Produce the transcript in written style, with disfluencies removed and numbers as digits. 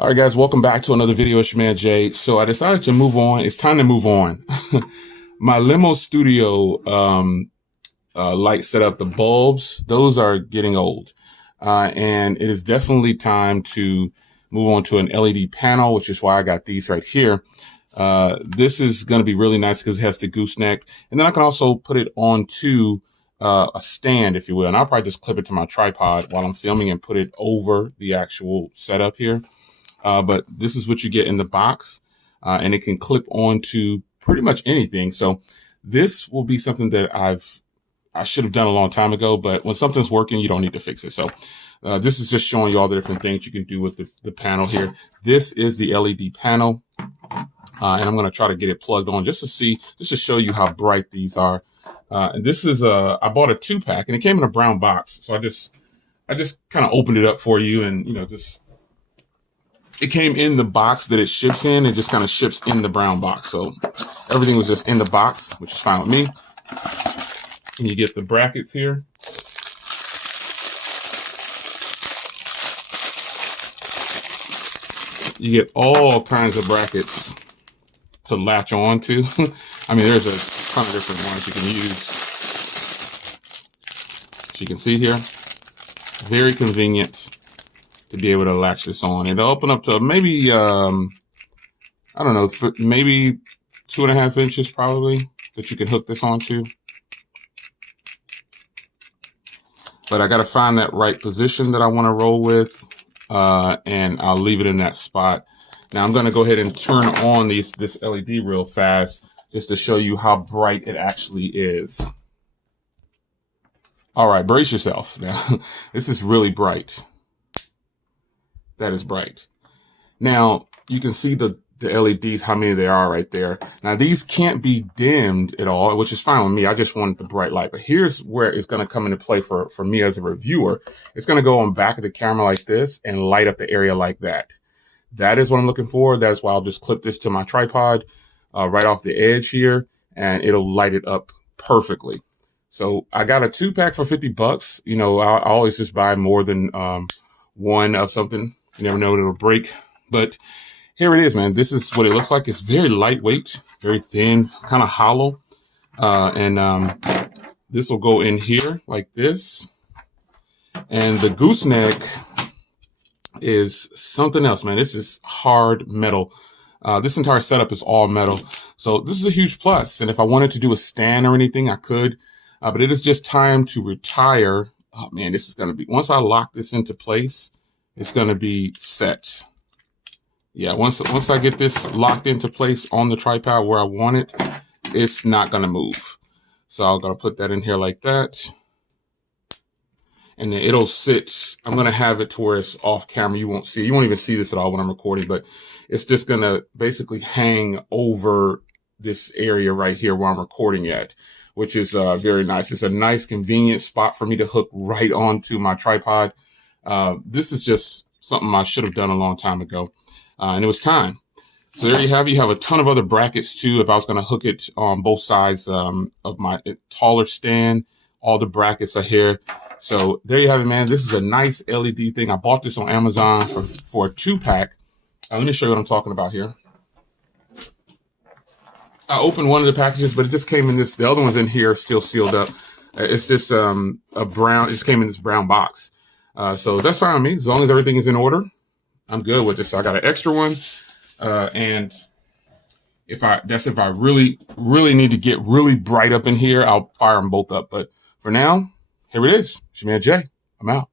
All right, guys, welcome back to another video. It's your man Jay. So I decided to move on. It's time to move on. My Limo Studio light setup, the bulbs, those are getting old. And it is definitely time to move on to an LED panel, which is why I got these right here. This is going to be really nice because it has the gooseneck. And then I can also put it onto a stand, if you will. And I'll probably just clip it to my tripod while I'm filming and put it over the actual setup here. But this is what you get in the box, and it can clip on to pretty much anything. So this will be something that I should have done a long time ago, but when something's working, you don't need to fix it. So this is just showing you all the different things you can do with the panel here. This is the LED panel, and I'm going to try to get it plugged on just to show you how bright these are. And this is I bought a 2-pack, and it came in a brown box. So I just kind of opened it up for you, and it came in the box that it ships in. It just kind of ships in the brown box. So everything was just in the box, which is fine with me. And you get the brackets here. You get all kinds of brackets to latch on to. I mean, there's a ton of different ones you can use. As you can see here, very convenient to be able to latch this on. It'll open up to maybe, I don't know, maybe 2.5 inches probably that you can hook this onto. But I got to find that right position that I want to roll with, and I'll leave it in that spot. Now I'm going to go ahead and turn on this LED real fast just to show you how bright it actually is. All right, brace yourself. Now, this is really bright. That is bright. Now, you can see the LEDs, how many there are right there. Now, these can't be dimmed at all, which is fine with me. I just wanted the bright light. But here's where it's going to come into play for me as a reviewer. It's going to go on back of the camera like this and light up the area like that. That is what I'm looking for. That's why I'll just clip this to my tripod right off the edge here, and it'll light it up perfectly. So I got a 2-pack for $50. I always just buy more than one of something. You never know when it'll break. But here it is, man. This is what it looks like. It's very lightweight, very thin, kind of hollow. And this will go in here like this. And the gooseneck is something else, man. This is hard metal. This entire setup is all metal. So this is a huge plus. And if I wanted to do a stand or anything, I could. But it is just time to retire. Oh, man, this is going to be, once I lock this into place, it's going to be set. Yeah, once I get this locked into place on the tripod where I want it, it's not going to move. So I'm going to put that in here like that. And then it'll sit. I'm going to have it to where it's off camera. You won't even see this at all when I'm recording, but it's just going to basically hang over this area right here where I'm recording at, which is very nice. It's a nice, convenient spot for me to hook right onto my tripod. This is just something I should have done a long time ago. And it was time. So there you have it. You have a ton of other brackets too. If I was going to hook it on both sides of my taller stand, all the brackets are here. So there you have it, man. This is a nice LED thing. I bought this on Amazon for a 2-pack. Let me show you what I'm talking about here. I opened one of the packages, but it just came in this. The other one's in here, still sealed up. It's just a brown. It just came in this brown box. So that's fine with me. As long as everything is in order, I'm good with this. So I got an extra one. And if I really, really need to get really bright up in here, I'll fire them both up. But for now, here it is. It's your man Jay. I'm out.